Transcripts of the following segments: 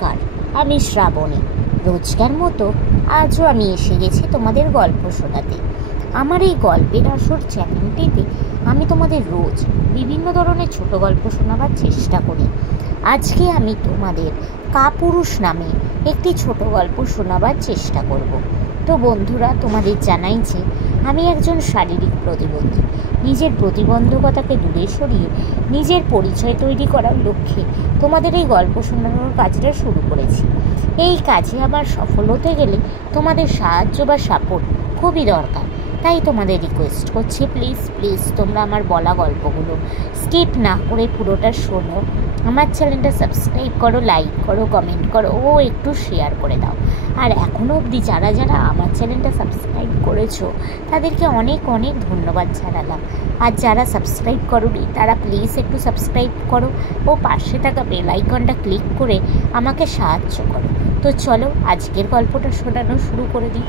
নমস্কার, আমি শ্রাবণী। রোজকার মতো আজও আমি এসে গেছি তোমাদের গল্প শোনাতে। আমার এই গল্পের আসর চ্যানেলটিতে আমি তোমাদের রোজ বিভিন্ন ধরনের ছোট গল্প শোনাবার চেষ্টা করি। আজকে আমি তোমাদের কাপুরুষ নামে একটি ছোট গল্প শোনাবার চেষ্টা করব। তো বন্ধুরা, তোমাদের জানাই যে আমি একজন শারীরিক প্রতিবন্ধী। নিজের প্রতিবন্ধকতাকে দূরে সরিয়ে নিজের পরিচয় তৈরি করার লক্ষ্যে তোমাদের এই গল্প শোনানোর কাজটা শুরু করেছি। এই কাজে আমার সফল হতে গেলে তোমাদের সাহায্য বা সাপোর্ট খুবই দরকার। তাই তোমাদের রিকোয়েস্ট করছি, প্লিজ প্লিজ তোমরা আমার বলা গল্পগুলো স্কিপ না করে পুরোটা শোনো। আমার চ্যানেলটা সাবস্ক্রাইব করো, লাইক করো, কমেন্ট করো ও একটু শেয়ার করে দাও। আর এখনও অবধি যারা যারা আমার চ্যানেলটা সাবস্ক্রাইব করেছো তাদেরকে অনেক অনেক ধন্যবাদ জানালাম। আর যারা সাবস্ক্রাইব করোনি তারা প্লিজ একটু সাবস্ক্রাইব করো ও পাশে থাকা বেল আইকনটা ক্লিক করে আমাকে সাহায্য করো। তো চলো আজকের গল্পটা শোনানো শুরু করে দিই।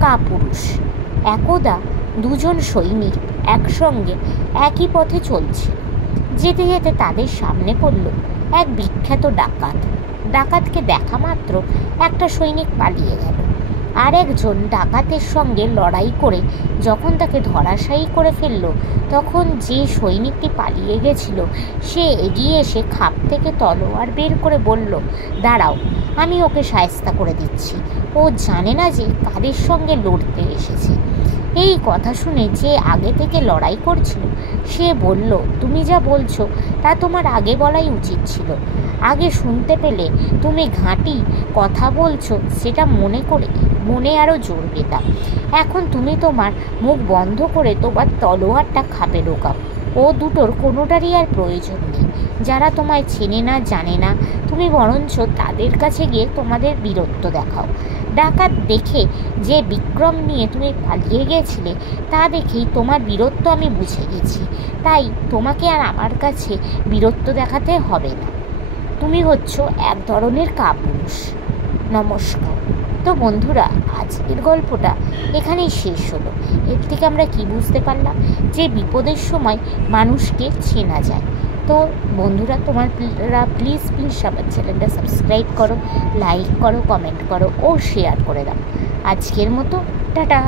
কাপুরুষ। একদা দুজন সৈনিক একসঙ্গে একই পথে চলছে। যেতে যেতে তাদের সামনে পড়ল এক বিখ্যাত ডাকাত। ডাকাতকে দেখা মাত্র একটা সৈনিক পালিয়ে গেল। আর একজন ডাকাতের সঙ্গে লড়াই করে যখন তাকে ধরাশায়ী করে ফেলল, তখন যে সৈনিকটি পালিয়ে গেছিল সে এগিয়ে এসে খাপ থেকে তলোয়ার বের করে বলল, দাঁড়াও, আমি ওকে শায়েস্তা করে দিচ্ছি। ও জানে না যে কাদের সঙ্গে লড়তে এসেছে। এই কথা শুনে যে আগে থেকে লড়াই করছিল সে বলল, তুমি যা বলছো তা তোমার আগে বলাই উচিত ছিল। আগে শুনতে পেলে তুমি ঘাঁটি কথা বলছো সেটা মনে আরও জোর পেতাম। এখন তুমি তোমার মুখ বন্ধ করে তোমার তলোয়ারটা খাপে ঢোকাও। ও দুটোর কোনোটারই আর প্রয়োজন নেই। যারা তোমায় চেনে না জানে না, তুমি বরঞ্চ তাদের কাছে গিয়ে তোমাদের বীরত্ব দেখাও। ডাকাত দেখে যে বিক্রম নিয়ে তুমি পালিয়ে গেছিলে তা দেখেই তোমার বীরত্ব আমি বুঝে গেছি। তাই তোমাকে আর আমার কাছে বীরত্ব দেখাতে হবে না। তুমি হচ্ছ এক ধরনের কাপুরুষ। নমস্কার। তো বন্ধুরা, আজকের গল্পটা এখানেই শেষ হলো। এর থেকে আমরা কি বুঝতে পারলাম? যে বিপদের সময় মানুষকে চেনা যায়। তো বন্ধুরা, তোমরা প্লিজ প্লিজ আমার চ্যানেলটা সাবস্ক্রাইব করো, লাইক করো, কমেন্ট করো ও শেয়ার করে দাও। আজকের মতো টাটা।